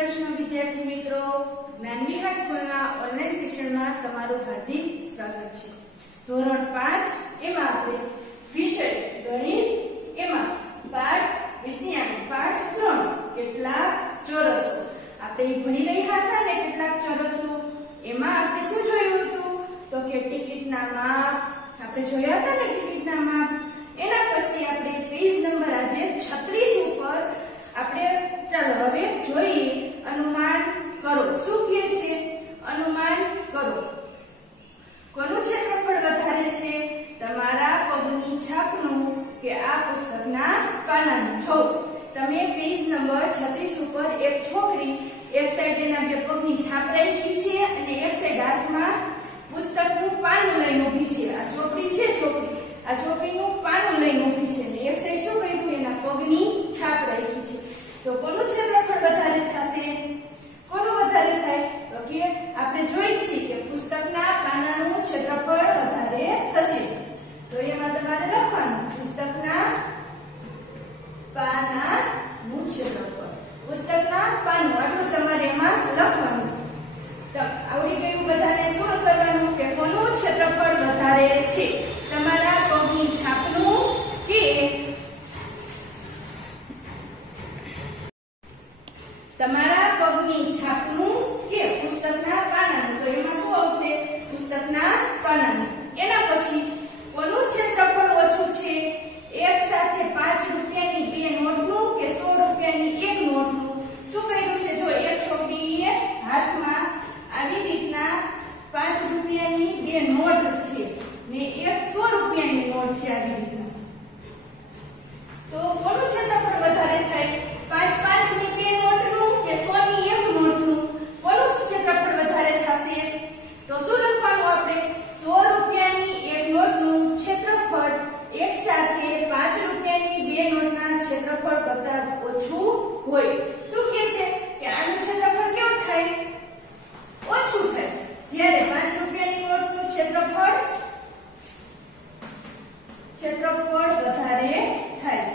કૃષ્ણ વિદ્યાર્થી મિત્રો, જ્ઞાન વિહાર સ્કૂલના ઓનલાઈન શિક્ષણમાં તમારું હાર્દિક સ્વાગત છે। ધોરણ 5 એમાં આપણે વિષય ગણિત એમાં પાઠ વિષયાનો પાઠ 3 કેટલાક ચોરસો આપણે ભણી રહ્યા હતા ને। કેટલાક ચોરસો એમાં આપણે શું જોયું હતું તો કે ટિકિટના માપ આપણે જોયા હતા ને। ટિકિટના માપ એના પછી આપણે પેજ નંબર આજે 36 ઉપર આપણે ચાલો હવે જોઈએ અનુમાન કરો। શું કહે છે? અનુમાન કરો। કોનું ક્ષેત્રફળ વધારે છે? તમારા પગની છાપનું કે આ પુસ્તકના પાનાનું? જો તમે પેજ નંબર 36 ઉપર એક છોકરી એક સાઈડ એના બે પગની છાપ રાખી છે અને એક સાઈડ હાથમાં પુસ્તકનું પાનું લઈને ઊભી છે। આ છોકરી છે, આ છોકરીનું પાનું લઈને ઊભી છે ને એક સાઈડ શું કર્યું એના પગની છાપ રાખી છે। તો કોનું ક્ષેત્રફળ વધારે થશે? કોનું વધારે થાય? તો કે આપણે જોઈ છીએ કે પુસ્તકના પાનાનું ક્ષેત્રફળ વધારે થશે। તો એમાં તમારે લખવાનું પુસ્તકના પાનાનું ક્ષેત્રફળ। પુસ્તકના પાનું આટલું તમારે એમાં લખવાનું। તો આવડી ગયું બધાને? શું કરવાનું કે કોનું ક્ષેત્રફળ વધારે છે? તમારા પગની છાપનું કે તમારા પગની છાપનું કે પુસ્તકના પાનાનું? તો એમાં શું આવશે? પુસ્તકના પાનાનું। એના પછી કોનું ક્ષેત્રફળ ઓછું છે? એક સાથે 5 રૂપિયાની બે નોટનું કે 100 રૂપિયાની એક નોટનું? શું કર્યું છે? જો એક છોકરીએ હાથમાં આવી રીતના 5 રૂપિયાની બે નોટ છે ને એક 100 રૂપિયાની નોટ છે આવી રીતના। તો કોનું ક્ષેત્રફળ વધારે થાય? 5 ની બે નોટનું કે 100 ની એક નોટનું? કોનું ક્ષેત્રફળ વધારે થશે? તો શું લખવાનું આપણે? 100 રૂપિયાની એક નોટનું ક્ષેત્રફળ એક સાથે 5 રૂપિયાની બે નોટના ક્ષેત્રફળ કરતાં ઓછું હોય। શું કહે છે કે આનું ક્ષેત્રફળ કેવું થાય? ઓછું થાય। જ્યારે 5 રૂપિયાની નોટનું ક્ષેત્રફળ વધારે થાય।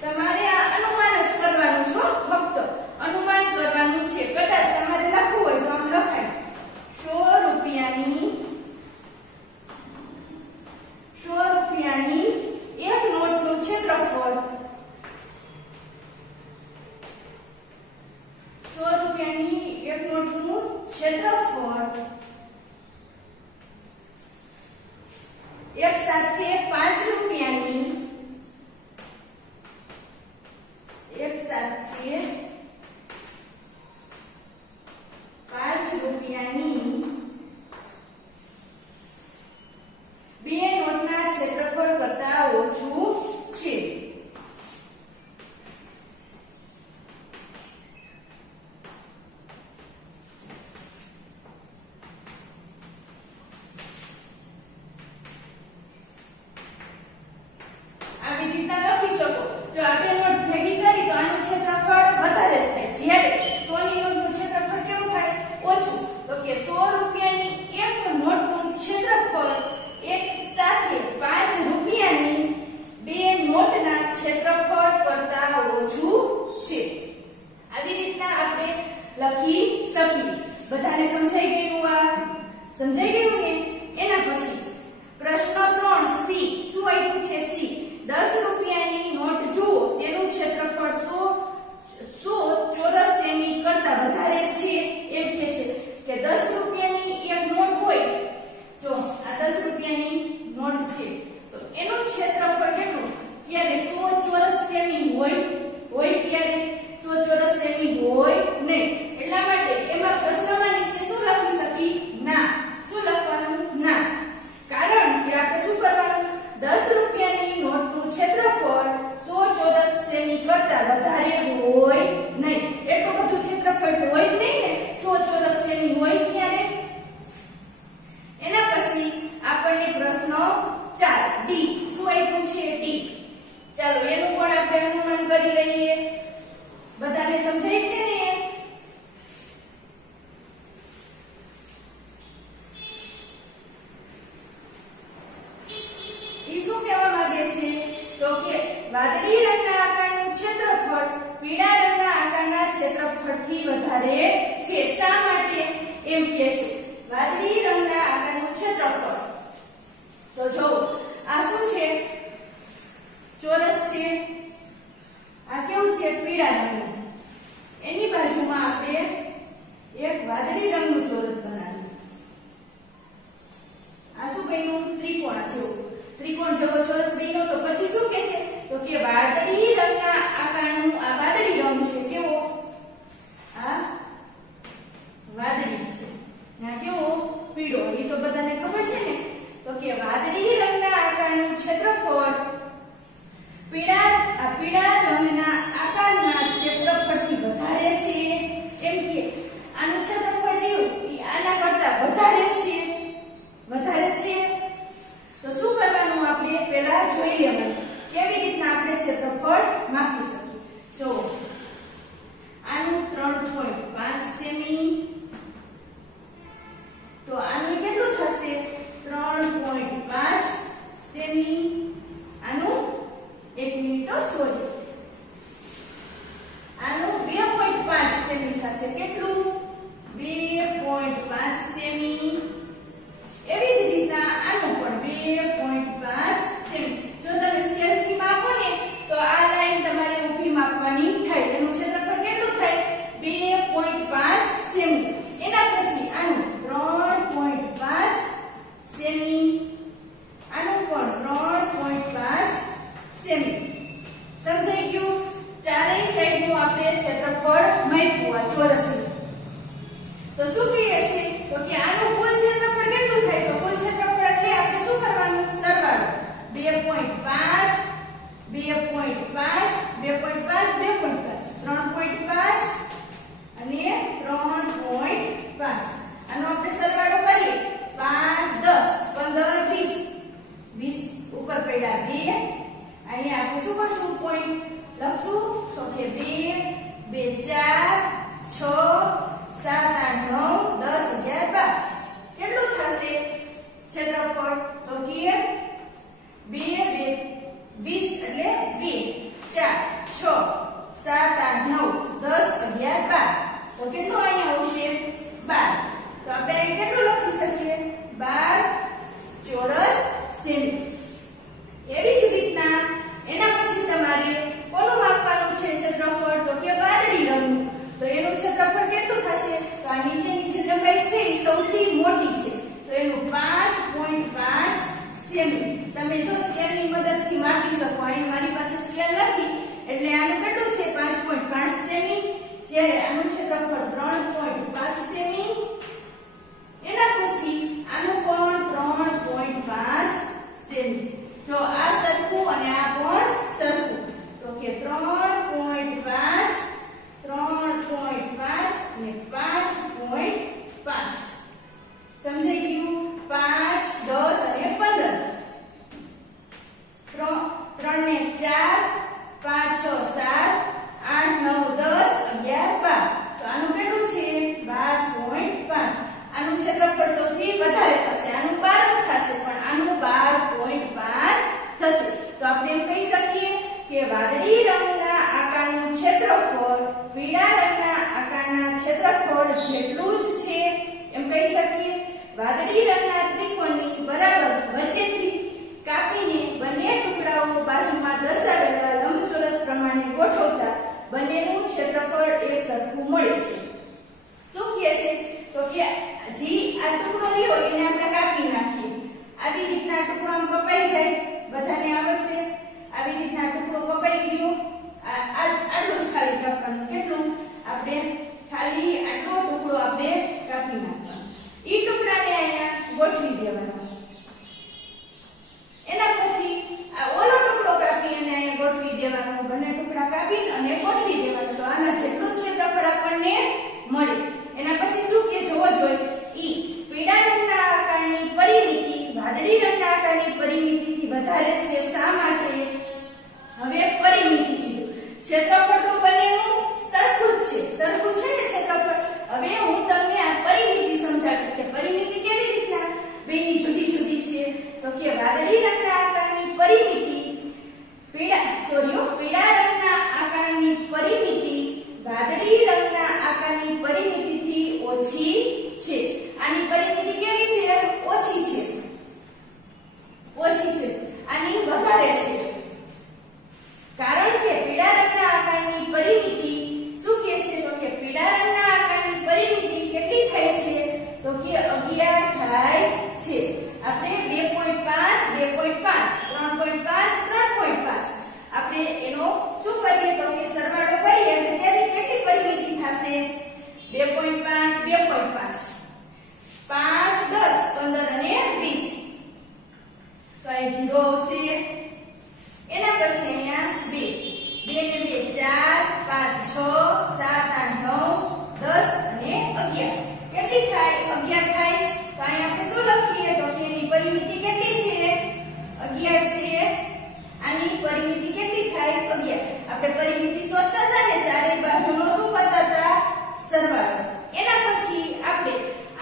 તમારે આ અનુમાન જ કરવાનું છે, ફક્ત અનુમાન કરવાનું છે। કદાચ તમારે લખવું હોય તો આમ લખાય 100 રૂપિયાની એક નોટનું ક્ષેત્રફળ 100 રૂપિયાની એક નોટનું ક્ષેત્રફળ એક સાથે 5 રૂપિયાની બે નોટના ક્ષેત્રફળ કરતાં ઓછું છે। આવી રીતના લખી શકો। જો આપણે નોટ ભેગી કરી તો આનું ક્ષેત્રફળ વધારે થાય, જ્યારે 100 ની નોટનું ક્ષેત્રફળ કેવું થાય? ઓછું। તો કે 100 રૂપિયાની એક નોટનું ક્ષેત્રફળ એક સાથે 5 રૂપિયાની બે નોટના ક્ષેત્રફળ કરતાં ઓછું છે। આવી રીતના આપણે લખી શકીએ। બધાને સમજાઈ ગયું? આ સમજાઈ ગયું ને? એના પછી પ્રશ્ન 3 સી શું આપ્યું છે? સી 10 રૂપિયાની નોટ જુઓ, તેનું ક્ષેત્રફળ 100 ચોરસ સેમી કરતાં વધારે છે। એમ કહે છે કે 10 રૂપિયાની એક નોટ હોય, જો આ 10 રૂપિયાની નોટ છે તો એનું ક્ષેત્રફળ કેટલું? ત્યારે 100 ચોરસ સેમી હોય ત્યારે 100 ચોરસ સેમી હોય નહીં। એટલા માટે એમાં પ્રશ્નમાં નીચે શું લખી શકી? ના। શું લખવાનું? ના। કારણ કે આપણે શું કરવાનું? 10 રૂપિયાની નોટનું ક્ષેત્રફળ 100 ચોરસ સેમી કરતાં વધારે હોય નહીં। એટલું બધું ક્ષેત્રફળ હોય જ નહીં ને, 100 ચોરસ સેમી હોય ત્યારે। એના પછી આપણને પ્રશ્ન 4 ડી શું આપ્યું છે? ડી। ચાલો એનું પણ આપણે અનુમાન કરી લઈએ। બધાને સમજાય છે ને? ઈ શું કહેવા માંગે છે? તો કે વાદળી રંગના આકારનું ક્ષેત્રફળ પીળા રંગના આકારના ક્ષેત્રફળથી વધારે છે. શા માટે એમ કહે છે? વાદળી રંગના આકારનું ક્ષેત્રફળ તો જો આ શું છે? ચોરસ છે. આ કેવું છે? પીળા રંગનું. એની બાજુમાં આપણે એક વાદળી રંગનું ચોરસ બનાવ્યું. આ શું બન્યું? ત્રિકોણ જેવું. ત્રિકોણ જેવો ચોરસ બન્યો. તો પછી શું કહે છે? તો કે વાદળી રંગના આકારનું આ વાદળી રંગ છે. કેવો? આ વાદળી છે. આ કેવો? પીળો. એ તો બધાને ખબર છે ને. તો કે વાદળી રંગના આકારનું ક્ષેત્રફળ પીળા રંગના આકારના ક્ષેત્રફળથી વધારે છે. એમ કે આનું ક્ષેત્રફળ રહ્યું એ આના કરતા વધારે છે. વધારે છે તો શું કરવાનું? આપણે પહેલા જોઈ લેવાનું કેવી રીતના આપણે ક્ષેત્રફળ માપી શકીએ. જો આનું 3.5 સેમી તો આનું કેટલું થશે? 3.5 સેમી. આનું 1 મિનિટ સોરી આનું 2.5 સેમી થશે. કેટલું? 2.5 સેમી. એવી જ રીતના આનું પણ 2.5 સેમી. જો તમે સ્કેલથી માપો ને તો આ લાઈન તમારે ઊભી માપવાની થાય. એનું ક્ષેત્રફળ કેટલું થાય? 2.5 સેમી. એના પછી આનું 3.5 સેમી. આનું પણ 3.5 સેમી. સમજાઈ ગયું? ચારેય સાઈડનું આપણે ક્ષેત્રફળ માપ્યું આ ચોરસનું. તો શું કહીએ છે? તો કે આનું કુલ ક્ષેત્રફળ કેટલું થાય? તો કુલ ક્ષેત્રફળ એટલે આપણે શું કરવાનું? સરવાળો 2.5 2.5 3.5 અને 3.5. આનો આપણે સરવાળો કરીએ. 5 10 15 20 ઉપર પડ્યા 2. અહીંયા આપણે શું કરશું? પોઈન્ટ લખશું. તો કે 2 2 4 6 7 8 9 10 11 12. કેટલું થશે ક્ષેત્રફળ? તો કે 2 20 એટલે 2 4 6 7 8 9 10 11 12. તો કેટલું અહીંયા આવશે? 12. તો આપણે અહીં કેટલું લખી શકીએ? 12 ચોરસ સેમી. એવી જ રીતના એના પછી તમારે કોનું માપવાનું છે ક્ષેત્રફળ? તો કે વાદળી રંગનું. તો એનું ક્ષેત્રફળ કેટલું થશે? તો આ નીચેની જે લંબાઈ છે એ સૌથી મોટી છે. તો એનું 5.5 સેમી. તમે જો સ્કેલની મદદથી માપી શકો. અહીં મારી પાસે સ્કેલ નથી એટલે આનું કેટલું છે? 5.5 સેમી. જ્યારે આનું ક્ષેત્રફળ 3.5 સેમી. એના પછી આનું પણ 3.5 સેમી. જો આ સરખું અને આ પણ સરખું. તો કે 3.5 અને 5.5. સમજાઈ ગયું? 5 10 અને 15. 3 ને 4 5 6 7 8 9 10 11 12. તો આનું કેટલું છે? 12.5. આનું ક્ષેત્રફળ સૌથી વધારે થશે. આનું 12 થશે પણ આનું 12.5 થશે. તો આપણે એમ કહી શકીએ કે વાદળી રંગના આકારનું ક્ષેત્રફળ પીળા રંગના આકારના ક્ષેત્રફળ જેટલું જ છે. એમ કહી શકીએ. વાદળી રંગના ત્રિકોણની બરાબર વચ્ચેથી કાપીને બંને ટુકડાઓ બાજુમાં દર્શાવેલા લંબચોરસ પ્રમાણે ગોઠવતા બંનેનું ક્ષેત્રફળ એક સરખું મળે છે. શું કહે છે? તો કે જી આ ટુકડો રહ્યો એને આપણે કાપી નાખીએ. આવી રીતના ટુકડો આમ કપાઈ જાય. બધાને આવડશે. આવી રીતના ટુકડો કપાઈ ગયો. આટલું જ ખાલી કાપવાનું. કેટલું? આપણે ખાલી આટલો ટુકડો આપણે કાપી નાખવાનો. ઈ ટુકડાને અહીંયા ગોઠવી દેવાનો. એના પછી આ ઓલો ટુકડો કાપી અને અહીંયા ગોઠવી દેવાનો. બંને ટુકડા કાપી અને ગોઠવી દેવાનો. તો આના જેટલું જ ક્ષેત્રફળ આપણને મળે. એના પછી શું કે જોવો જોઈએ? ઈ પીળા રંગના આકારની પરિમિતિ વાદળી રંગના આકારની પરિમિતિથી વધારે છે. શા માટે? હવે પરિમિતિ કીધું. ક્ષેત્રફળ તો બંનેનું સરખું જ છે. સરખું છે ને ક્ષેત્રફળ. હવે હું તમને આ પરિમિતિ સમજાવીશ કે પરિમિતિ કેવી રીતના બેની જુદી જુદી છે. તો કે વાદળી રંગના આકારની પરિમિતિ પીળા રંગના આકારની પરિમિતિ આપણે એનો શું કરીએ તો કે સરવાળો કરીએ એટલે તેની કેટલી પરિમિતિ થશે 2.5 2.5 5 10 15 અને 20 તો અહીં 0 આવશે એના પછી અહીંયા 2 2 ને 2 4 5 6 7 8 9 10 અને 11 કેટલી થાય 11 થાય તો અહીં આપણે શું લખીએ તો કે એની પરિમિતિ કેટલી છે 11 છે આની પરિમિતિ કેટલી થાય 11 આપણે પરિમિતિ શોધતા હતા ને ચારે બાજુનો શું કરતા હતા સરવાળો એના પછી આપણે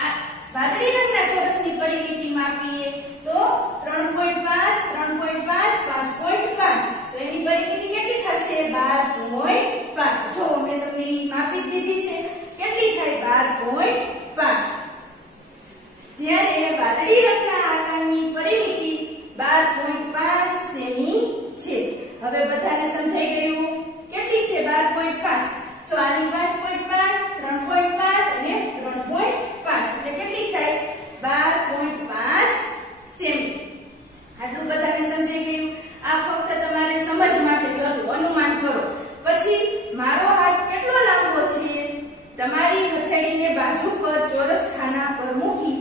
આ વાદળી રંગના ચોરસની પરિમિતિ માપીએ તો 3.5 5.5 તો એની પરિમિતિ કેટલી થશે 12.5 જો મેં તમને માપી દીધી છે કેટલી થાય 12.5 જ્યારે વાદળી રંગના આકારની પરિમિતિ 12.5 સેમી છે હવે બધાને સમજાઈ ગયું કેટલી છે 12.5 જો આની 5.5 3.5 અને 3.5 એટલે કેટલી થાય 12.5 સેમી આટલું બધાને સમજાઈ ગયું આ ફક્ત તમારે સમજ માટે જ હતું અનુમાન કરો પછી મારો હાથ કેટલો લાંબો છે તમારી હથેળીને બાજુ પર ચોરસ ખાના પર મૂકી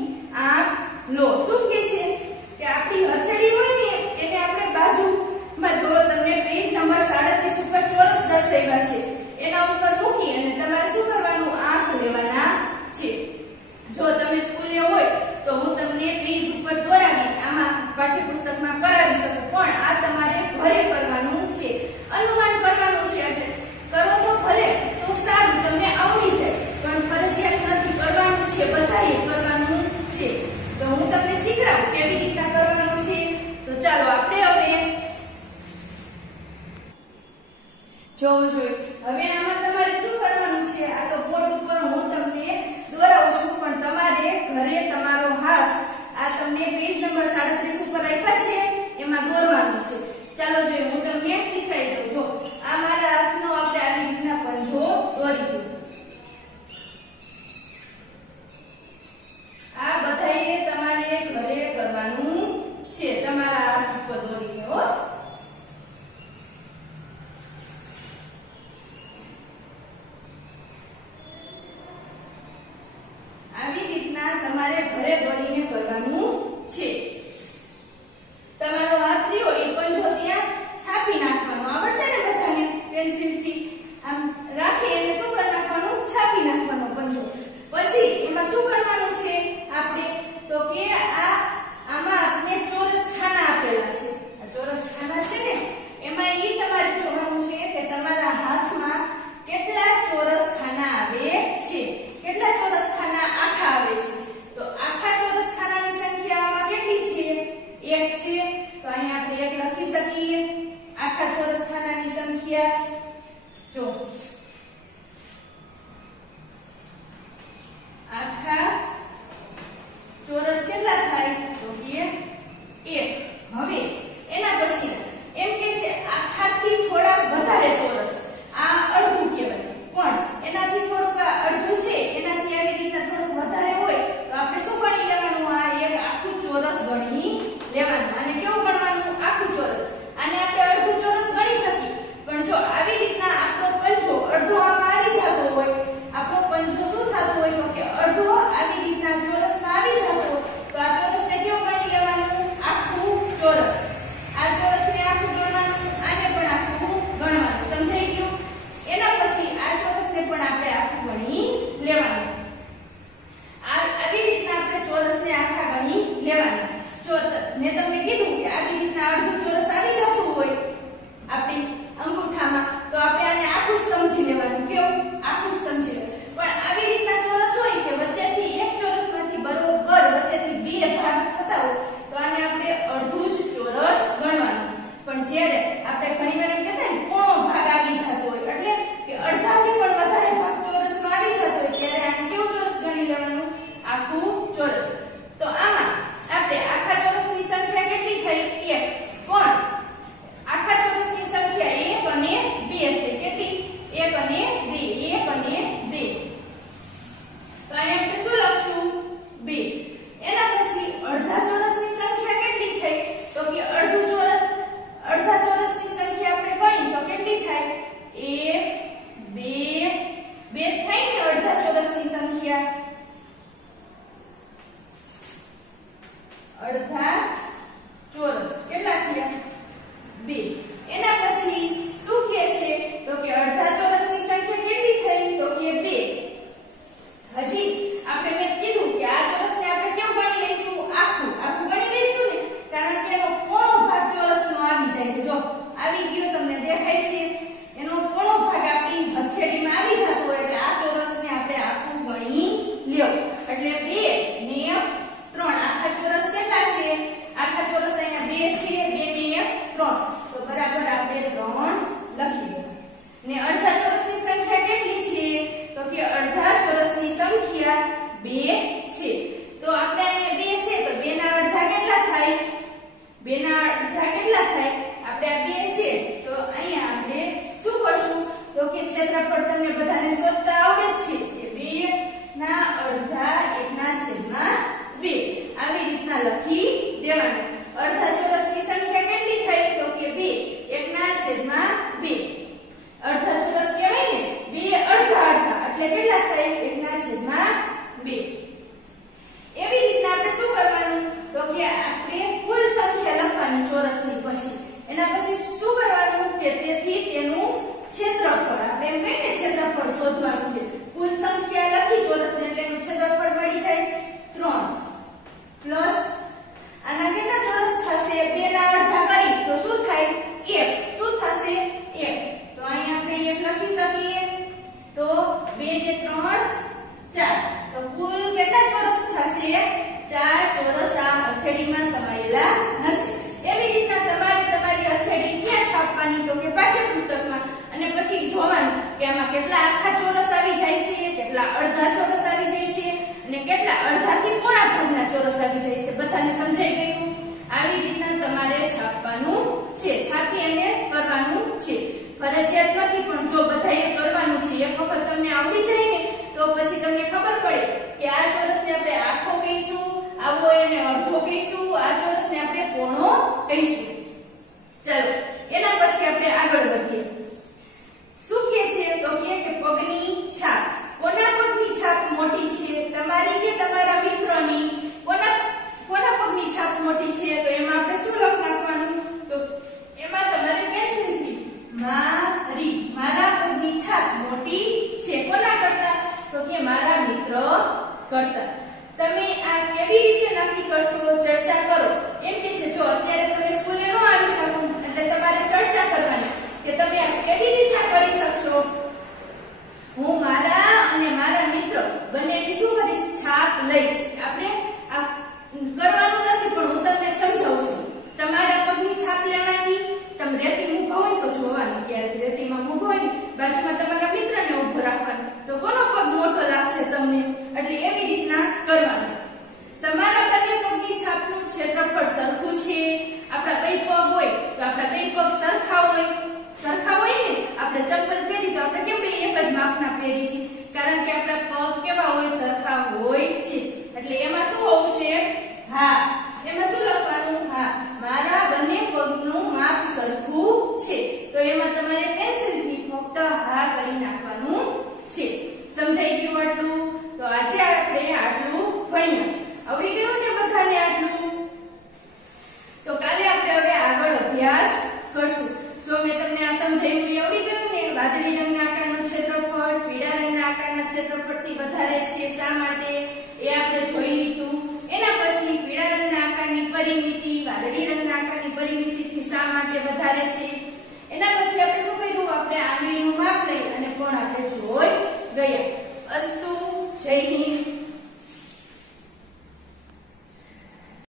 આંખ લો શું કહે છે કે આપણી હથેળી હોય ને એને આપણે બાજુમાં જો તમને પેજ નંબર 37 ઉપર ચોરસ દર્શાવ્યા છે એના ઉપર મૂકી અને તમારે શું કરવાનું આંખ લેવાના છે જો તમે સ્કૂલે હોય તો હું તમને પેજ ઉપર દોરાવી આમાં પાઠ્યપુસ્તકમાં કરાવી શકું પણ આ તમારે ઘરે કરવાનું છે અનુમાન કરવાનું છે એટલે કરો તો ભલે તો સારું તમને આવડી જાય પણ ફરજિયાત નથી કરવાનું છે બધાએ કરવાનું છે તો હું તમને શીખવાડું કેવી રીતના કરવાનું છે તો ચાલો આપણે હવે જોવું જોઈએ હવે આમાં તમારે શું કરવાનું છે આ તો બોર્ડ ઉપર હું તમને દોરાવું છું પણ તમારે ઘરે તમારો હાથ આ તમને પેજ નંબર 37 ઉપર આપ્યા છે એમાં દોરવાનું છે ચાલો જોઈએ હું તમને શીખવાડી દઉં જો આ મારા હાથનો આપણે આવી રીતના પંજો દોરીશું આ બધાએ તમારે ઘરે કરવાનું છે તમારા હાથ ઉપર દોરીને હો આવી રીતના તમારે ઘરે દોરીને કરવાનું છે તમારો હાથ રહ્યો એ પંજો ત્યાં છાપી નાખવાનો આવડશે ને બધાને પેન્સિલથી આમ રાખી એને શું કરી નાખવાનું છાપી નાખવાનો પંજો પછી એમાં શું કરવાનું છે આપણે તો કે આમાં આપણે ચોરસ ખાના આપેલા છે આ ચોરસ ખાના છે ને એમાં એ તમારે જોવાનું છે કે તમારા હાથમાં કેટલા ચોરસ ખાના આવે છે કેટલા ચોરસ ખાના આખા આવે છે તો આખા ચોરસ ખાનાની સંખ્યા આમાં કેટલી છે 1 છે તો અહીં આપણે 1 લખી શકીએ આખા ચોરસ ખાનાની સંખ્યા જો આખા ચોરસ કેટલા થાય તો કે 1 હવે એના પછી એમ કે છે આખાથી થોડા વધારે ચોરસ આ અડધું કહેવાય પણ એનાથી થોડુંક અડધું છે એનાથી આવી રીતના થોડુંક વધારે હોય તો આપણે શું ગણી લેવાનું આ એક આખું ચોરસ ગણી લેવાનું અને કેવું ગણવાનું આખું ચોરસ આને આપણે અડધું ચોરસ ગણી શકીએ પણ જો આવી રીતના આપણો પંજો અડધો આમાં આવી જતો હોય આપણો પંજો શું થતો હોય તો કે અડધો આવી રીતના ચોરસમાં આવી જતો તો આ ચોરસને કેવું ગણી લેવાનું આખું ચોરસ આ ચોરસને આખું ગણવાનું આને પણ આખું ગણવાનું સમજાઈ ગયું એના પછી આ ચોરસને પણ આપણે આખું ગણી લેવાનું આવી રીતના આપણે ચોરસને આખા ગણી લેવાના જો મેં તમને કીધું કે આવી રીતના અડધું ચોરસ આવી જતું હોય આપણી અંગૂઠામાં તો આપણે આને આખું સમજી લેવાનું કેવું આખું સમજી લેવાનું પણ આવી રીતના ચોરસ હોય કે વચ્ચેથી એક ચોરસમાંથી બરોબર વચ્ચેથી બે ભાગ થતા હોય તો આને આપણે અડધું જ ચોરસ ગણવાનું પણ જ્યારે આપણે ઘણીવાર એમ કહેતા ને પોણો ભાગ આવી જતો હોય એટલે કે અડધાથી પણ વધારે ભાગ ચોરસમાં આવી જતો હોય ત્યારે આને કેવું ચોરસ ગણી લેવાનું આખું ચોરસ તો આમાં આપણે આખા ચોરસની સંખ્યા કેટલી થઈ 1 આપેલા હશે. એવી રીતના તમારે તમારી હથેળી ક્યાં છાપવાની તો કે પાઠ્યપુસ્તકમાં, અને પછી જોવાનું કે આમાં કેટલા આખા ચોરસ આવી જાય છે, કેટલા અડધા ચોરસ આવી જાય છે અને કેટલા અડધાથી પોણા ભાગના ચોરસ આવી જાય છે. બધાને સમજાઈ ગયું? આવી રીતના તમારે છાપવાનું છે, છાપી અને કરવાનું છે. ફરજિયાત નથી, પણ જો બધાએ કરવાનું છે. એક વખત તમને આવડી જાય ને તો પછી તમને ખબર પડે કે આ ચોરસને આપણે આખો કહીશું, આવો એને અડધો કહીશું, આ ચોરસને આપણે પોણો કહીશું. ચાલો એના પછી આપણે આગળ વધીએ. શું કહે છે તો કે પગની છાપ. કોના પગની છાપ મોટી છે, તમારી કે તમારા મિત્રોની? કોના પગની છાપ મોટી છે તો એમાં આપણે શું લખ નાખવાનું? તો એમાં તમારે પેન્સિલથી મારા પગની છાપ મોટી છે. કોના કરતા? તો કે મારા મિત્ર કરતા. તમે આ કેવી રીતે નક્કી કરશો? ચર્ચા કરો. એમ કે છે જો અત્યારે તમે સ્કૂલે ન આવી શકો એટલે તમારે ચર્ચા કરવાની કે તમે આ કેવી રીતે કરી શકશો. હું મારા અને મારા મિત્ર બંનેની શું કરીશ? છાપ લઈશ. આપણે આ કરવાનું નથી, પણ હું તમને સમજાવું છું. તમારા પગની છાપ લેવાની. તમે રેતી મૂકો હોય તો જોવાનું, ક્યારેક રેતીમાં મૂકો હોય ને બાજુમાં તમારા મિત્રને ઉભો રાખવાનો, તો કોનો પગ મોટો લાગશે તમને, એટલે એવી રીતના કરવાનું. તમારા બંને પગની છાપનું ક્ષેત્રફળ સરખું છે. આપણા બે પગ હોય તો આપણા બે પગ સરખા હોય ને. આપણે ચપ્પલ પહેરી તો આપણે કેમ એક જ માપના પહેરી છે, કારણ કે આપણા પગ કેવા હોય? સરખા હોય છે. એટલે એમાં શું આવશે? હા. એમાં શું લખવાનું? હા, મારા બંને પગનું માપ સરખું છે. તો એમાં તમારે પેન્સિલથી ફક્ત હા કરી નાખવાનું છે. સમજાઈ ગયું આટલું? તો આજે આપણે આટલું ભણ્યા. આવડી ગયું ને બધાને આટલું? તો કાલે આપણે હવે આગળ અભ્યાસ કરશું. જો મેં તમને આ સમજાવ્યું, આવડી ગયું ને? વાદળી રંગના આકારનું ક્ષેત્રફળ પીળા રંગના આકારના ક્ષેત્રફળથી વધારે છે. શા માટે એ આપણે જોઈ લીધું. એના પછી પીળા રંગના આકારની પરિમિતિ વાદળી રંગના આકારની પરિમિતિથી શા માટે વધારે છે. એના પછી આપણે શું કર્યું? આપણે આંગળીનું માપ લઈ અને પણ આપણે જોઈ ગયા.